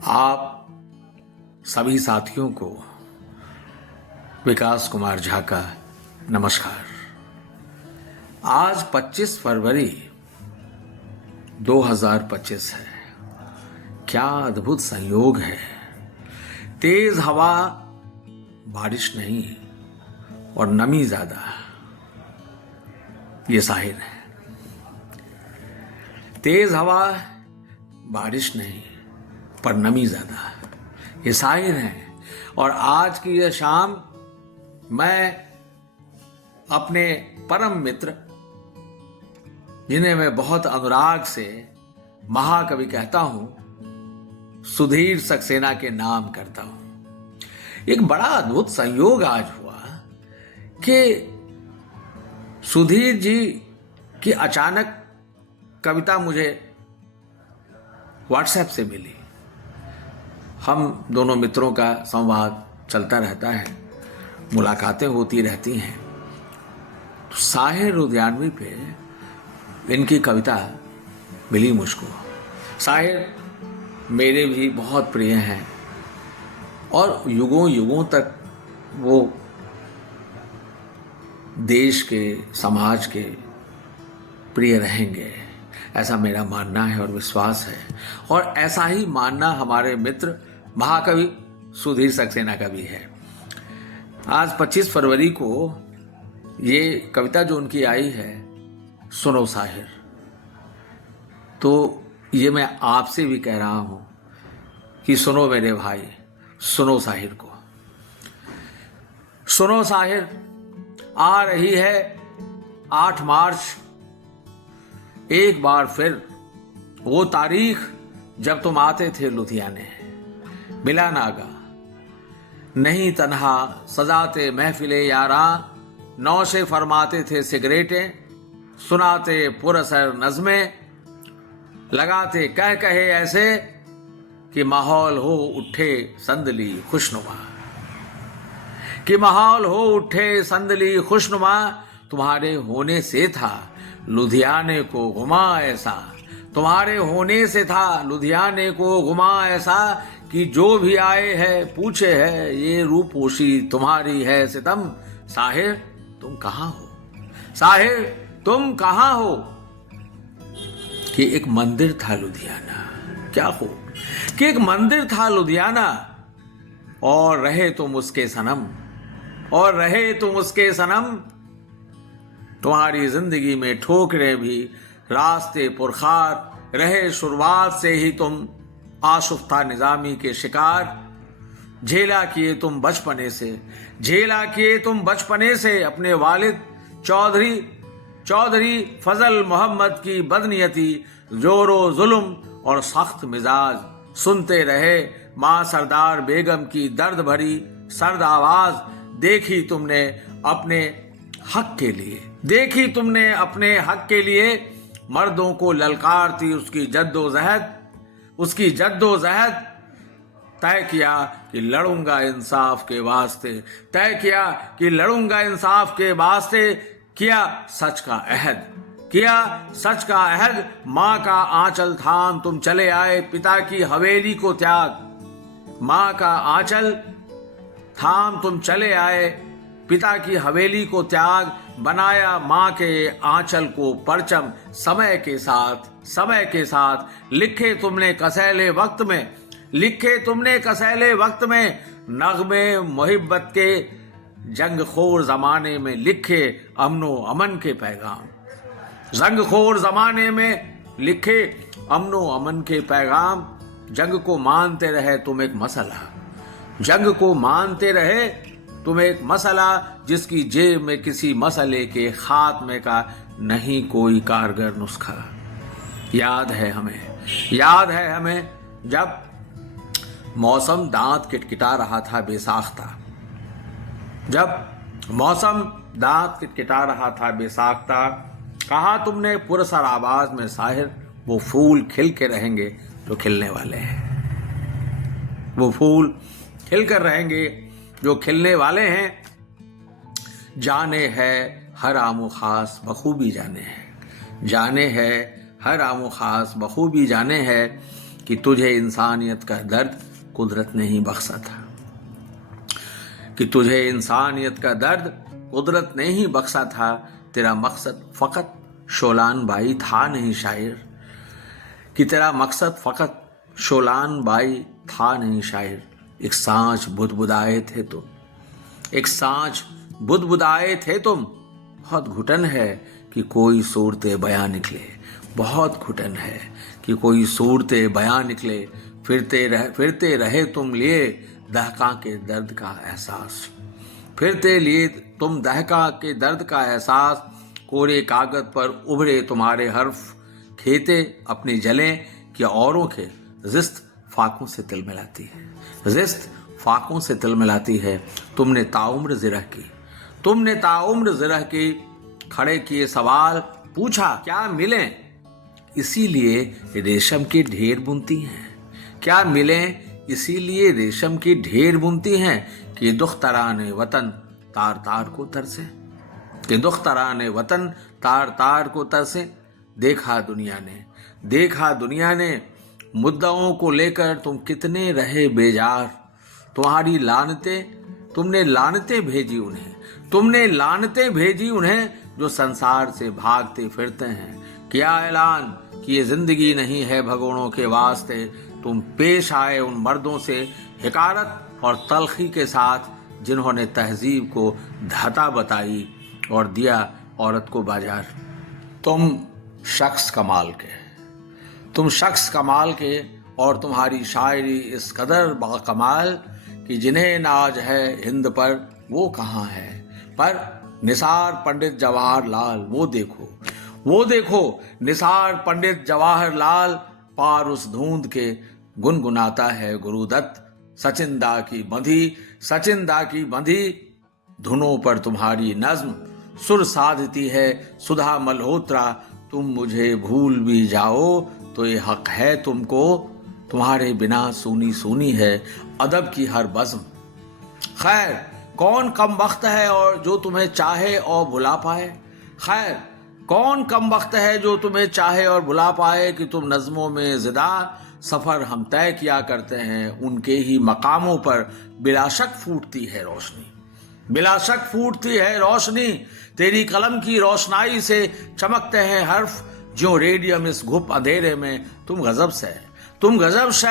आप सभी साथियों को विकास कुमार झा का नमस्कार। आज 25 फरवरी 2025 है। क्या अद्भुत संयोग है। तेज हवा, बारिश नहीं और नमी ज्यादा। ये साहिर है। तेज हवा, बारिश नहीं पर नमी ज्यादा। ये शायर हैं। और आज की यह शाम मैं अपने परम मित्र, जिन्हें मैं बहुत अनुराग से महाकवि कहता हूं, सुधीर सक्सेना के नाम करता हूं। एक बड़ा अद्भुत संयोग आज हुआ कि सुधीर जी की अचानक कविता मुझे व्हाट्सएप से मिली। हम दोनों मित्रों का संवाद चलता रहता है, मुलाकातें होती रहती हैं। तो साहिर उद्यानवी पे इनकी कविता मिली मुझको। साहिर मेरे भी बहुत प्रिय हैं और युगों युगों तक वो देश के, समाज के प्रिय रहेंगे, ऐसा मेरा मानना है और विश्वास है। और ऐसा ही मानना हमारे मित्र महाकवि सुधीर सक्सेना का भी है। आज 25 फरवरी को ये कविता जो उनकी आई है, सुनो साहिर, तो ये मैं आपसे भी कह रहा हूं कि सुनो मेरे भाई, सुनो साहिर को। सुनो साहिर, आ रही है 8 मार्च, एक बार फिर वो तारीख जब तुम आते थे लुधियाने। मिला नागा नहीं तन्हा सजाते महफिले यारा, नौ से फरमाते थे सिगरेटें, सुनाते पुरसर नज़में, लगाते कह कहे ऐसे कि माहौल हो उठे संदली खुशनुमा, कि माहौल हो उठे संदली खुशनुमा। तुम्हारे होने से था लुधियाने को घुमा ऐसा, तुम्हारे होने से था लुधियाने को घुमा ऐसा, कि जो भी आए है पूछे है ये रूपोशी तुम्हारी है सितम। साहिर तुम कहां हो, साहिर तुम कहां हो। कि एक मंदिर था लुधियाना, क्या हो कि एक मंदिर था लुधियाना, और रहे तुम उसके सनम, और रहे तुम उसके सनम। तुम्हारी जिंदगी में ठोकरें भी रास्ते पुरखार रहे, शुरुआत से ही तुम आशुफ्ता निजामी के शिकार। झेला किए तुम बचपने से, झेला किए तुम बचपने से अपने वालिद चौधरी फजल मोहम्मद की बदनीयती, जोरो जुल्म और सख्त मिजाज। सुनते रहे मां सरदार बेगम की दर्द भरी सर्द आवाज। देखी तुमने अपने हक के लिए, देखी तुमने अपने हक के लिए, मर्दों को ललकारती उसकी जद्दोजहद, उसकी जद्दोजहद। तय किया कि लड़ूंगा इंसाफ के वास्ते, तय किया कि लड़ूंगा इंसाफ के वास्ते। किया सच का अहद, किया सच का अहद। माँ का आंचल थाम तुम चले आए पिता की हवेली को त्याग, माँ का आंचल थाम तुम चले आए पिता की हवेली को त्याग। बनाया माँ के आंचल को परचम, समय के साथ लिखे तुमने कसैले वक्त में, लिखे तुमने कसैले वक्त में। नगमे मोहब्बत के जंगखोर जमाने में लिखे अमनो अमन के पैगाम, जंगखोर जमाने में लिखे अमनो अमन के पैगाम। जंग को मानते रहे तुम एक मसला, जंग को मानते रहे तुम एक मसला, जिसकी जेब में किसी मसले के खात्मे का नहीं कोई कारगर नुस्खा। याद है हमें जब मौसम दांत किटकिटा रहा था बेसाख्ता, जब मौसम दांत किटकिटा रहा था बेसाख्ता। कहा तुमने पुरसर आवाज में, साहिर वो फूल खिल के रहेंगे जो खिलने वाले हैं, वो फूल खिल कर रहेंगे जो खिलने वाले हैं। जाने है हर आमो खास बखूबी जाने हैं, जाने है हर आमो खास बखूबी जाने हैं। कि तुझे इंसानियत का दर्द कुदरत ने ही बख्शा था, कि तुझे इंसानियत का दर्द कुदरत ने ही बख्शा था। तेरा मकसद फकत शोलान बाई था नहीं शायर, कि तेरा मकसद फकत शोलान बाई था नहीं शायर। एक सांझ बुदबुदाए थे तुम, एक सांझ बुदबुदाए थे तुम। बहुत घुटन है कि कोई सूरते बयां निकले, बहुत घुटन है कि कोई सूरते बयां निकले। फिरते रहे तुम लिए दहका के दर्द का एहसास, फिरते लिए तुम दहका के दर्द का एहसास। कोरे कागज पर उभरे तुम्हारे हर्फ, खेते अपने जलें कि औरों के जिस्त फाकों से तिल मिलाती है, जिस्त फाकों से तिल मिलाती है। तुमने ताउम्र जिरह की, तुमने ताउम्र जिरह की। खड़े किए सवाल, पूछा क्या मिले, इसीलिए रेशम के ढेर बुनती हैं। क्या मिले इसीलिए रेशम की ढेर बुनती हैं, कि दुख तराने वतन तार तार को तरसे, कि दुख तराने वतन तार तार को तरसे। देखा दुनिया ने मुद्दाओं को लेकर तुम कितने रहे बेजार। तुम्हारी लानतें, तुमने लानतें भेजी उन्हें, तुमने लानतें भेजी उन्हें जो संसार से भागते फिरते हैं। किया ऐलान कि ये जिंदगी नहीं है भगोड़ों के वास्ते। तुम पेश आए उन मर्दों से हिकारत और तलखी के साथ जिन्होंने तहजीब को धाता बताई और दिया औरत को बाजार। तुम शख्स कमाल के, तुम शख्स कमाल के, और तुम्हारी शायरी इस कदर बाकमाल कि जिन्हें नाज है हिंद पर वो कहाँ है। पर निसार पंडित जवाहर लाल वो देखो निसार पंडित जवाहर लाल पार उस धुंध के गुनगुनाता है गुरुदत्त। सचिंदा की बंधी धुनों पर तुम्हारी नज्म सुर साधती है सुधा मल्होत्रा। तुम मुझे भूल भी जाओ तो ये हक है तुमको, तुम्हारे बिना सूनी सूनी है अदब की हर बज़्म। खैर कौन कम वक्त है और जो तुम्हें चाहे और भुला पाए, खैर कौन कम वक्त है जो तुम्हें चाहे और भुला पाए। कि तुम नज़्मों में ज़िदा सफ़र हम तय किया करते हैं, उनके ही मकामों पर बिलाशक फूटती है रोशनी, बिलाशक फूटती है रोशनी। तेरी कलम की रोशनाई से चमकते हैं हर्फ, जो रेडियम इस घुप अंधेरे में। तुम गजब से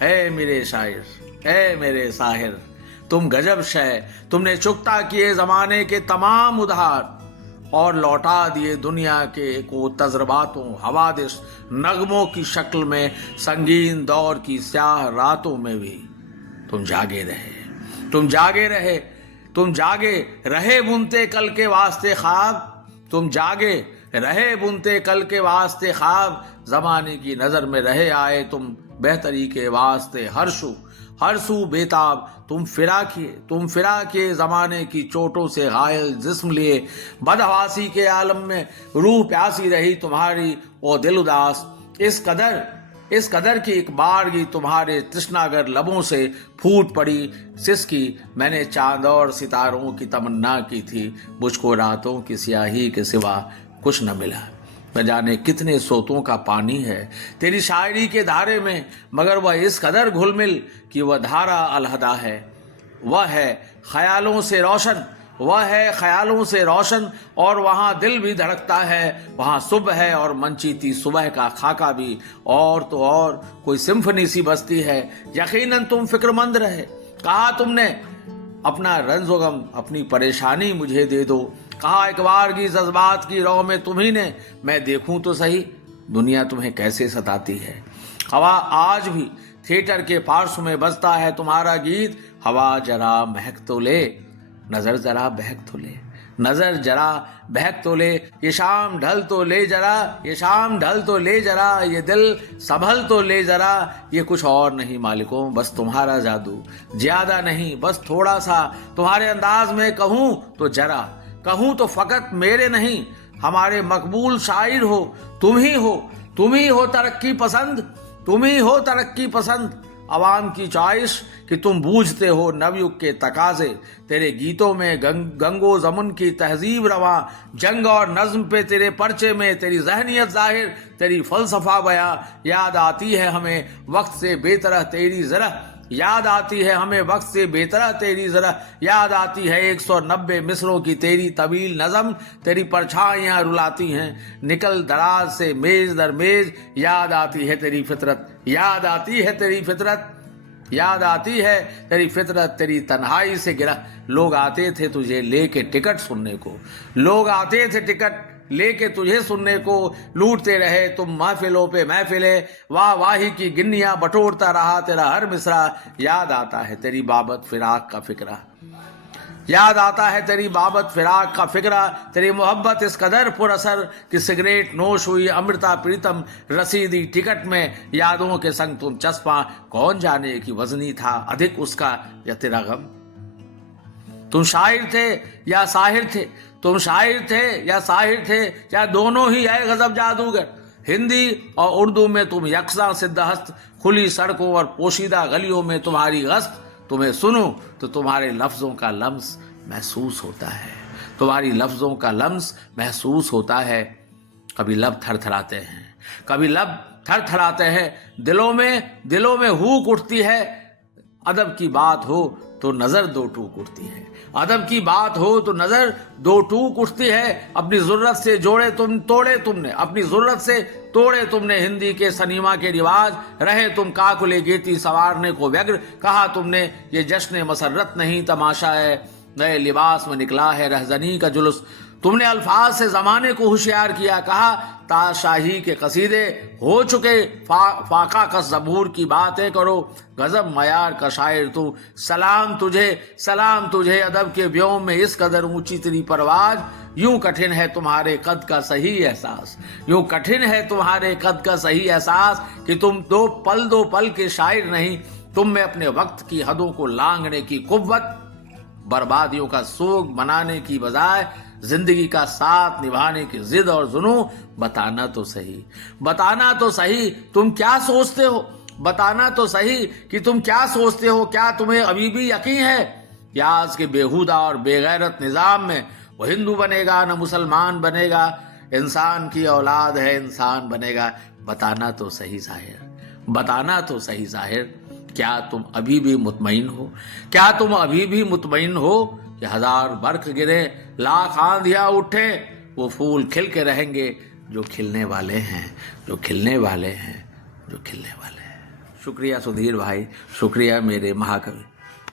है मेरे शायर, है मेरे साहिर, तुम गजब शय। तुमने चुकता किए जमाने के तमाम उधार और लौटा दिए दुनिया के को तजर्बातों हवादिस नगमों की शक्ल में। संगीन दौर की स्याह रातों में भी तुम जागे रहे बुनते कल के वास्ते ख्वाब, तुम जागे रहे बुनते कल के वास्ते ख्वाब। जमाने की नजर में रहे आए तुम बेहतरी के वास्ते हर सू बेताब। तुम फिरा किए जमाने की चोटों से घायल जिस्म लिए। बदहवासी के आलम में रूह प्यासी रही तुम्हारी ओ दिल उदास। इस कदर की एक बारगी तुम्हारे तृष्णागर लबों से फूट पड़ी सिसकी। मैंने चांद और सितारों की तमन्ना की थी, मुझको रातों की स्याही के सिवा कुछ न मिला। न जाने कितने सोतों का पानी है तेरी शायरी के धारे में, मगर वह इस कदर घुलमिल कि वह धारा अलहदा है। वह है ख्यालों से रोशन और वहाँ दिल भी धड़कता है। वहाँ सुबह है और मनचीती सुबह का खाका भी, और तो और कोई सिम्फनी सी बजती है। यकीनन तुम फिक्रमंद रहे, कहा तुमने अपना रंजोगम अपनी परेशानी मुझे दे दो। कहा एक बार की जज्बात की रौ में तुम्ही ने, मैं देखूं तो सही दुनिया तुम्हें कैसे सताती है। हवा आज भी थिएटर के पार्श्व में बजता है तुम्हारा गीत। हवा जरा महक तो ले, नजर जरा बहक तो ले, नजर जरा बहक तो ले। ये शाम ढल तो ले जरा, ये दिल संभल तो ले जरा। ये कुछ और नहीं मालिकों, बस तुम्हारा जादू, ज्यादा नहीं बस थोड़ा सा। तुम्हारे अंदाज में कहूं तो फकत मेरे नहीं, हमारे मकबूल शायर हो तुम ही हो तरक्की पसंद। अवाम की चॉइस कि तुम बूझते हो नवयुग के तकाजे। तेरे गीतों में गंगो जमुन की तहजीब रवा, जंग और नज्म पे तेरे पर्चे में तेरी जहनियत जाहिर, तेरी फलसफा बयां। याद आती है हमें वक्त से बेतरह तेरी जरा, याद आती है हमें वक्त से बेतरह तेरी जरा, याद आती है 190 मिसरों की तेरी तवील नज़म, तेरी परछाइयाँ रुलाती हैं निकल दराज से मेज दर मेज। याद आती है तेरी फितरत, याद आती है तेरी फितरत, याद आती है तेरी फितरत, तेरी तन्हाई से गिरा। लोग आते थे तुझे लेके टिकट सुनने को, लोग आते थे टिकट लेके तुझे सुनने को, लूटते रहे तुम महफिलों पे महफिलें, वाह वाही की गिन्नियां बटोरता रहा तेरा हर मिसरा। याद आता है तेरी बाबत फिराक का फिक्रा, याद आता है तेरी बाबत फिराक का फिक्रा। तेरी मोहब्बत इस कदर पुरअसर कि सिगरेट नोश हुई अमृता प्रीतम रसीदी टिकट में। यादों के संग तुम चस्पा, कौन जाने कि वजनी था अधिक उसका या तेरा गम। तुम शायर थे या साहिर थे, तुम शायर थे या साहिर थे, या दोनों ही है गजब जादूगर। हिंदी और उर्दू में तुम यकसा सिद्धहस्त, खुली सड़कों और पोशीदा गलियों में तुम्हारी गश्त। तुम्हें सुनूं तो तुम्हारे लफ्जों का लम्स महसूस होता है, तुम्हारी लफ्जों का लम्स महसूस होता है। कभी लब थरथराते हैं, कभी लब थरथराते हैं, दिलों में हूक उठती है। अदब की बात हो तो नजर दो टूक उठती है, अदब की बात हो तो नजर दो टूक उठती है। अपनी जरूरत से तोड़े तुमने, अपनी जरूरत से तोड़े तुमने हिंदी के सनीमा के रिवाज। रहे तुम काकुले गेती सवारने को व्यग्र, कहा तुमने ये जश्न मसरत नहीं तमाशा है, नए लिबास में निकला है रहजनी का जुलूस। तुमने अल्फाज से जमाने को होशियार किया, कहा ताशाही के कसीदे हो चुके, फाका का जबूर की बातें करो, गजब मयार का शायर तू। सलाम तुझे अदब के व्योम में इस कदर ऊंची तेरी परवाज। यूं कठिन है तुम्हारे कद का सही एहसास, यूं कठिन है तुम्हारे कद का सही एहसास कि तुम दो पल के शायर नहीं, तुम में अपने वक्त की हदों को लांघने की कुव्वत। बर्बादियों का सोग बनाने की बजाय जिंदगी का साथ निभाने की जिद और जुनू। बताना तो सही तुम क्या सोचते हो, बताना तो सही कि तुम क्या सोचते हो। क्या तुम्हें अभी भी यकीन है कि आज के बेहुदा और बेगैरत निजाम में वो हिंदू बनेगा न मुसलमान बनेगा, इंसान की औलाद है इंसान बनेगा। बताना तो सही जाहिर, बताना तो सही जाहिर। क्या तुम अभी भी मुतमईन हो, क्या तुम अभी भी मुतमईन हो कि हजार बर्फ गिरे लाख आंधियां उठे, वो फूल खिल के रहेंगे जो खिलने वाले हैं, जो खिलने वाले हैं, जो खिलने वाले हैं। शुक्रिया सुधीर भाई, शुक्रिया मेरे महाकवि।